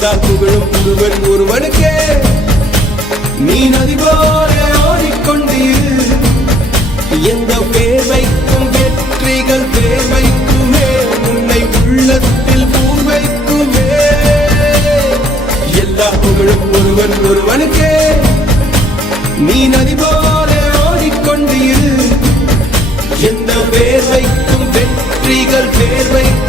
கிடைத்தால் புகழும் புதுவன் ஒருவனுக்கே நீ நதி போல ஓடிக்கொண்டீர் எந்த பேமைக்கும் வெற்றிகள் பேமைக்குமே உன்னை உள்ளத்தில் பூமைக்குமே எல்லா புகழும் ஒருவன் ஒருவனுக்கே நீ நதி போல ஓடிக்கொண்டீர் எந்த பேமைக்கும் வெற்றிகள் பேமைக்கு